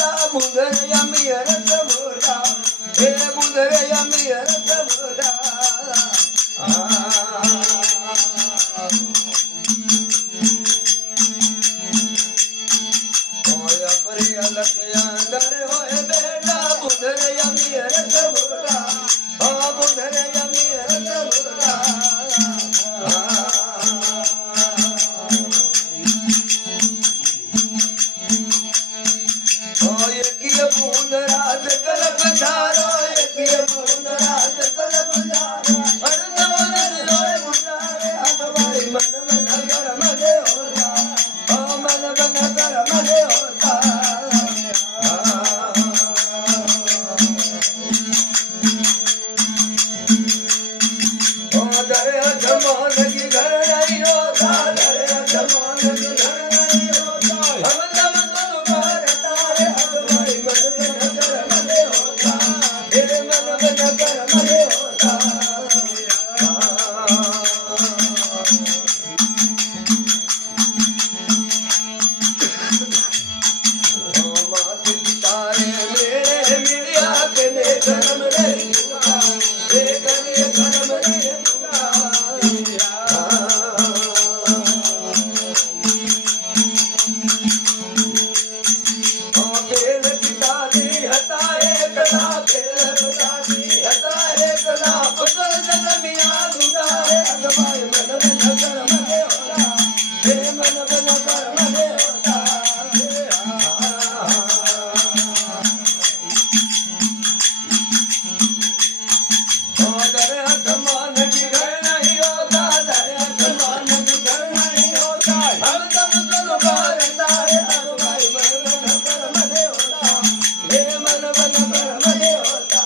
होता मुंदर यमी रस मोरा हे मुंदर यमी रस मोरा होया परे अलग अंदर होए बेटा मुंदर यमी रस मोरा ओ मुंदर यमी रस मोरा बूंद रात कल पधारो एक बूंद रात कल पधारो मन मन कर मगे होता ओ मन मन कर मगे होता ओ दरे जमान की घर नहीं होता दरे जमान की घर नहीं होता हम तब तो करता रे हलवाई मन मन कर मगे होता तेरे मन मन कर मगे होता माते पितारे मेरे मिलिया के ने कर्म नहीं हुआ रे करिए कर्म नहीं हुआ बेल पिताजी हटाए कला बेल पिताजी हटाए कला पुत्र जन्मिया दुराए अगवाए मन मन कर मगे होता हे मन मन कर मगे होता दर आसमान की घर नहीं होता दर आसमान की घर नहीं होता हम तब दोनों करता है अगवाए मन मन कर मगे होता हे मन मन कर मगे होता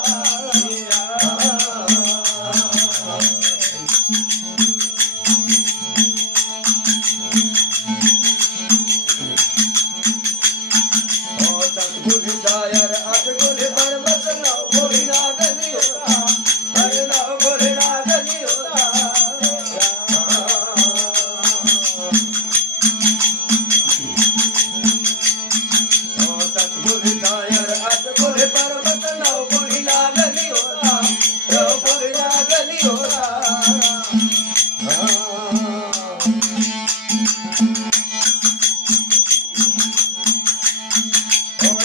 ओ सतगुरु जायर अटगुरु पर्वत नौ कोई नाग नहीं होता हर नौ कोई नाग नहीं होता ओ सतगुरु जायर अटगुरु पर्वत नौ कोई नाग नहीं होता नौ कोई नाग नहीं होता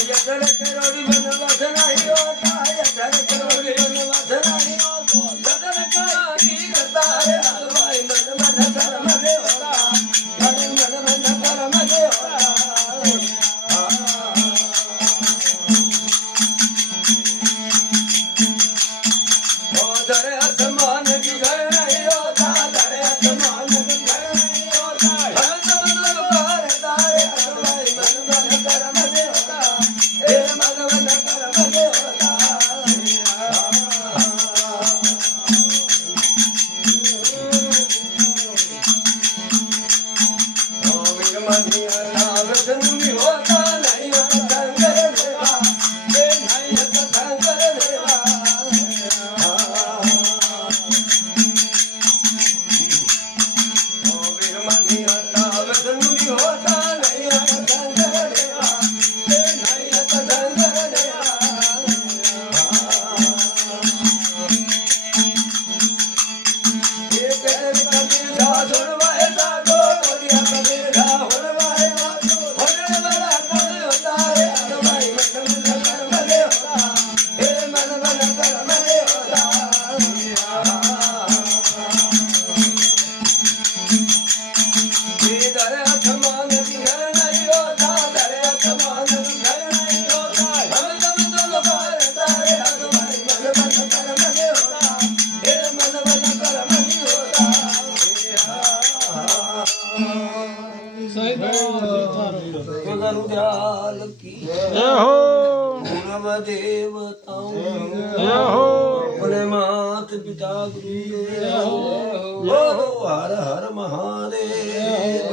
यदर करोड़ी बनवास नहीं होता यदर करोड़ी बनवास नहीं होता यदर करोड़ी करता है हलवाई मन मन कर मगे होता हर मन मन कर मगे होता ओ दर आसमान की घर नहीं होता दर आसमान की घर नहीं होता हम सब लोग करता है हलवाई मन मन कर मगे होता हे मन मन कर मगे होता ओ वीर मनी नाम जन्मी होता नहीं होता संगर देवा हे नहीं होता संगर देवा ओ वीर मनी नाम जन्मी होता नहीं होता संगर देवा हे नहीं होता संगर देवा ये कदम कबीर दा सुनवाए साधो बोलिया कबीर दा हुनवाए साधो होने वाला कौन होता है अगवाई मन मन कर मगे होता हे मन मन कर मगे होता ये दर आसमान की घर नहीं होता दर आसमान की घर नहीं होता हम तब दोनों करता है अगवाई मन मन कर मगे होता हे मन मन कर मगे होता गुरु दयाल की गुरव देवताओं अपने मात पिता गुरु हर हर महादेव।